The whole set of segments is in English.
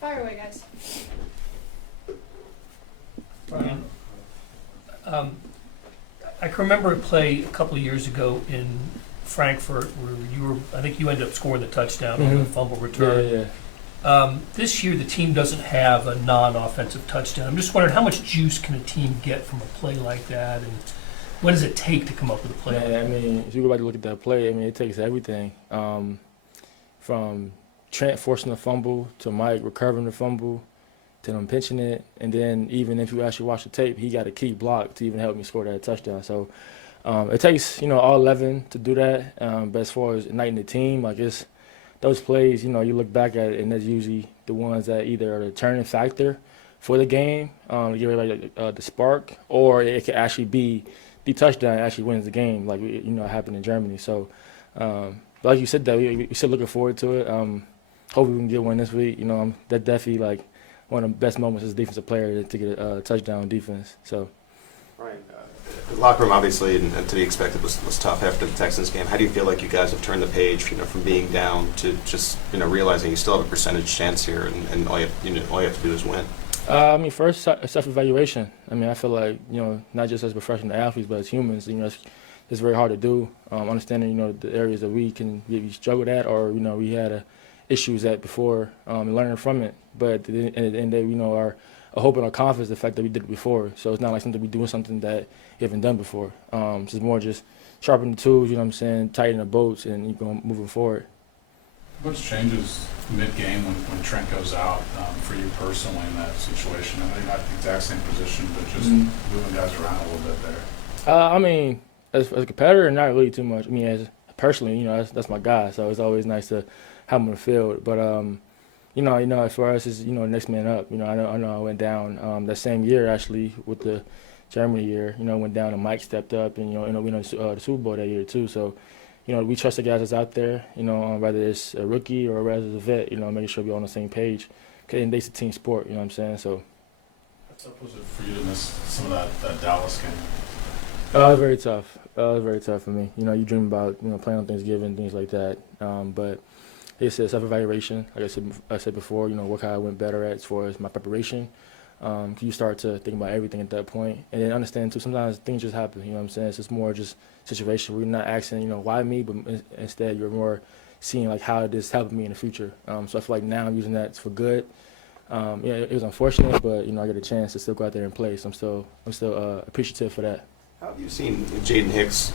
Fire away, guys. I can remember a play a couple of years ago in Frankfurt where I think you ended up scoring the touchdown on the fumble return. This year the team doesn't have a non-offensive touchdown. I'm just wondering how much juice can a team get from a play like that, and what does it take to come up with a play like that? I mean, if you go back and look at that play, I mean, it takes everything. From Trent forcing the fumble to Mike recovering the fumble to them pinching it, and then even if you actually watch the tape, he got a key block to even help me score that touchdown. So it takes, all 11 to do that. But as far as igniting the team, like it's those plays, you look back at it, and that's usually the ones that either are the turning factor for the game, to give everybody the spark, or it could actually be the touchdown that actually wins the game, like it happened in Germany. So, but like you said, that we still looking forward to it. Hopefully we can get one this week. That definitely like one of the best moments as a defensive player to get a touchdown on defense. So, Right. The locker room, obviously, and to be expected, was tough after the Texans game. How do you feel like you guys have turned the page, from being down to just, realizing you still have a percentage chance here, and all you have to do is win? First, self-evaluation. I feel like, not just as professional athletes, but as humans, it's very hard to do. Understanding, the areas that we can maybe struggle at, or, we had issues at before, and learning from it. But at the end of the day, our hope and our confidence, the fact that we did it before. So it's not like something we doing something that you haven't done before. It's more just sharpen the tools, tighten the bolts, and moving forward. What changes mid-game when Trent goes out for you personally in that situation? I know you're not the exact same position, but just moving guys around a little bit there. As a competitor, not really too much. As personally, that's my guy, so it's always nice to have him on the field. But for us, it's next man up. I know I went down that same year actually with the Germany year. Went down and Mike stepped up, and we won the Super Bowl that year too. So. We trust the guys that's out there, whether it's a rookie or whether it's a vet, making sure we're on the same page. And it's a team sport, you know what I'm saying? So. How tough was it for you to miss some of that Dallas game? It was very tough. It was very tough for me. You dream about, playing on Thanksgiving, things like that. But it's a self-evaluation. Like I said before, what kind I went better at as far as my preparation. You start to think about everything at that point, and then understand too. Sometimes things just happen. You know what I'm saying? It's just more just situation where you're not asking, why me, but instead you're more seeing like how this helped me in the future. So I feel like now I'm using that for good. It was unfortunate, but I get a chance to still go out there and play. So I'm still appreciative for that. How have you seen Jaden Hicks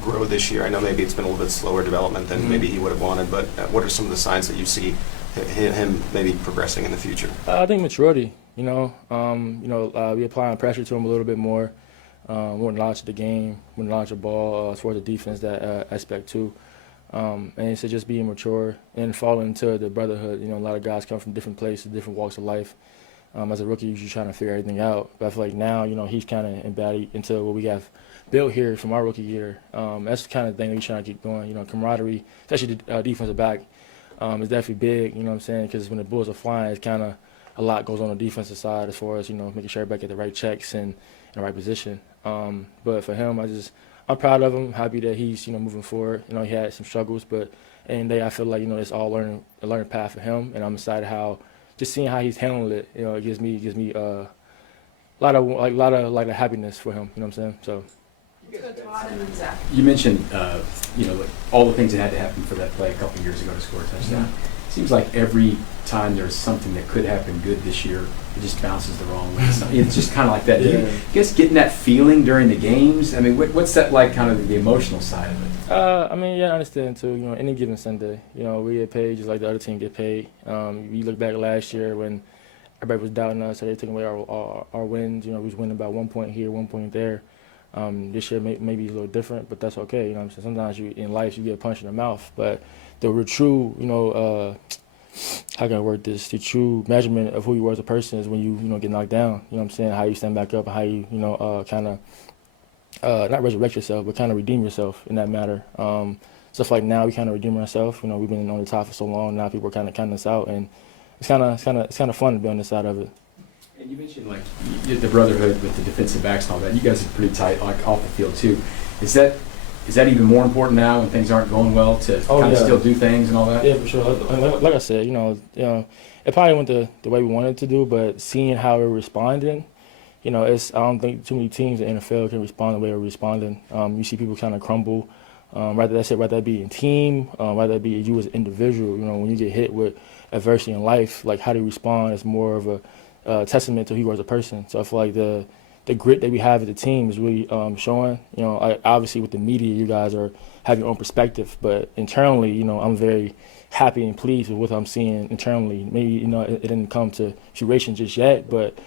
grow this year? I know maybe it's been a little bit slower development than maybe he would have wanted, but what are some of the signs that you see him maybe progressing in the future? I think maturity. We applying pressure to him a little bit more knowledge of the game, more knowledge of ball, as far as the defense, that aspect too. And it's just being mature and falling into the brotherhood. A lot of guys come from different places, different walks of life. As a rookie, you're usually trying to figure everything out. But I feel like now, he's kind of embodied into what we have built here from our rookie year. That's the kind of thing that we're trying to keep going. Camaraderie, especially the defensive back, is definitely big, you know what I'm saying? Because when the Bulls are flying, it's kind of a lot goes on the defensive side as far as, making sure everybody get the right checks and in the right position. But for him, I'm proud of him, happy that he's, moving forward. He had some struggles, but at the end of the day, I feel like, it's all a learning path for him, and I'm excited just seeing how he's handling it, it gives me a lot of happiness for him, you know what I'm saying? So. You mentioned, all the things that had to happen for that play a couple of years ago to score a touchdown. Mm-hmm. Seems like every time there's something that could happen good this year, it just bounces the wrong way. It's just kind of like that. Yeah. Do you guess getting that feeling during the games? What's that like, kind of the emotional side of it? I understand too. Any given Sunday, we get paid just like the other team get paid. You look back last year when everybody was doubting us, so they took away our wins. We was winning about 1 point here, 1 point there. This year maybe a little different, but that's okay. Sometimes in life you get punched in the mouth, but the true, how can I word this? The true measurement of who you are as a person is when you get knocked down. You know what I'm saying? How you stand back up, and how you kind of not resurrect yourself, but kind of redeem yourself in that matter. Stuff like now we kind of redeem ourselves. We've been on the top for so long. Now people are kind of counting us out, and it's kind of fun to be on this side of it. And you mentioned the brotherhood with the defensive backs and all that. You guys are pretty tight, like off the field too. Is that is that even more important now when things aren't going well to kind of still do things and all that? Yeah, for sure. Like I said, it probably went the way we wanted it to do, but seeing how we're responding, I don't think too many teams in the NFL can respond the way we're responding. You see people kind of crumble. Whether that be in team, whether that be you as an individual. When you get hit with adversity in life, like how do you respond is more of a testament to who you are as a person. So I feel like the grit that we have as a team is really showing. Obviously with the media, you guys have your own perspective, but internally, I'm very happy and pleased with what I'm seeing internally. Maybe it didn't come to fruition just yet, but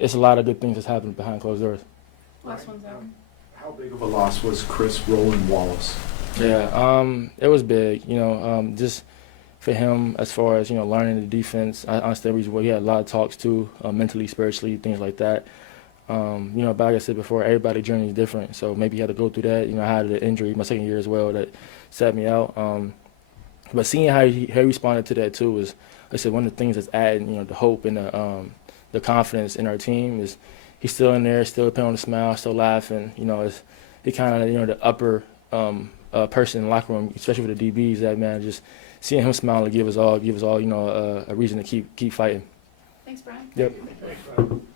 it's a lot of good things that's happening behind closed doors. Last one's out. How big of a loss was Chris Roland Wallace? Yeah, it was big. Just for him as far as learning the defense. I understand he had a lot of talks too, mentally, spiritually, things like that. But like I said before, everybody's journey is different. So maybe he had to go through that. I had an injury my second year as well that set me out. But seeing how he responded to that too was, like I said, one of the things that's adding the hope and the confidence in our team is he's still in there, still putting on a smile, still laughing. He kind of the upper person in the locker room, especially for the DBs. That man, just seeing him smile and give us all a reason to keep fighting. Thanks, Brian. Yep. Thanks, Brian.